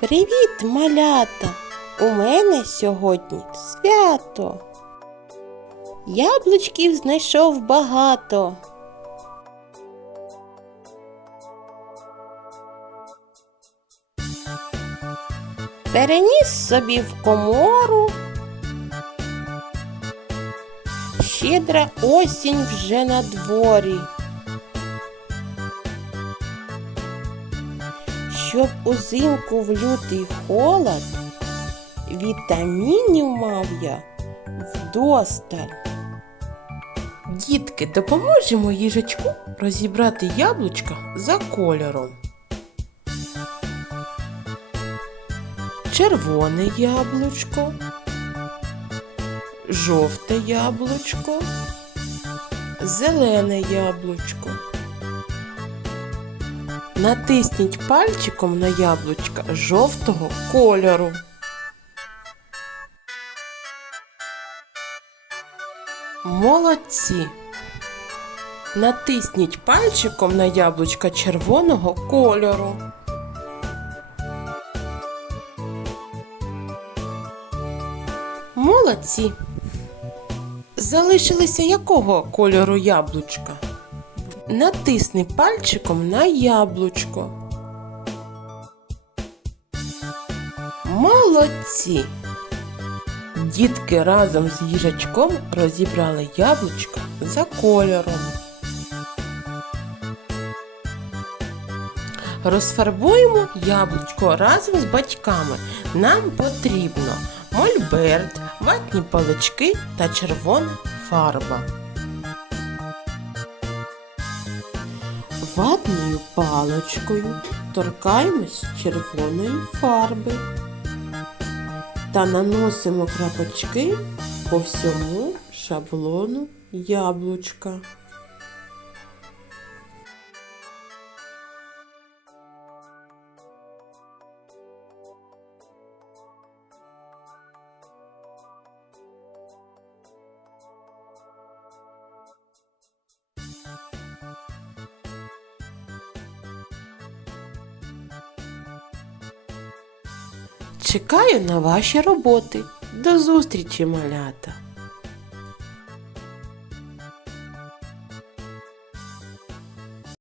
Привіт, малята! У мене сьогодні свято. Яблучків знайшов багато. Переніс собі в комору. Щедра осінь вже на дворі. Щоб узимку в лютий холод вітамінів мав я вдосталь. Дітки, допоможемо їжачку розібрати яблучка за кольором. Червоне яблучко, жовте яблучко, зелене яблучко. Натисніть пальчиком на яблучка жовтого кольору. Молодці. Натисніть пальчиком на яблучка червоного кольору. Молодці. Залишилися якого кольору яблучка? Натисни пальчиком на яблучко. Молодці! Дітки разом з їжачком розібрали яблучка за кольором. Розфарбуємо яблучко разом з батьками. Нам потрібно мольберт, ватні палички та червона фарба. Ватною паличкою торкаємось червоної фарби та наносимо крапочки по всьому шаблону яблучка. Чекаю на ваші роботи. До зустрічі, малята!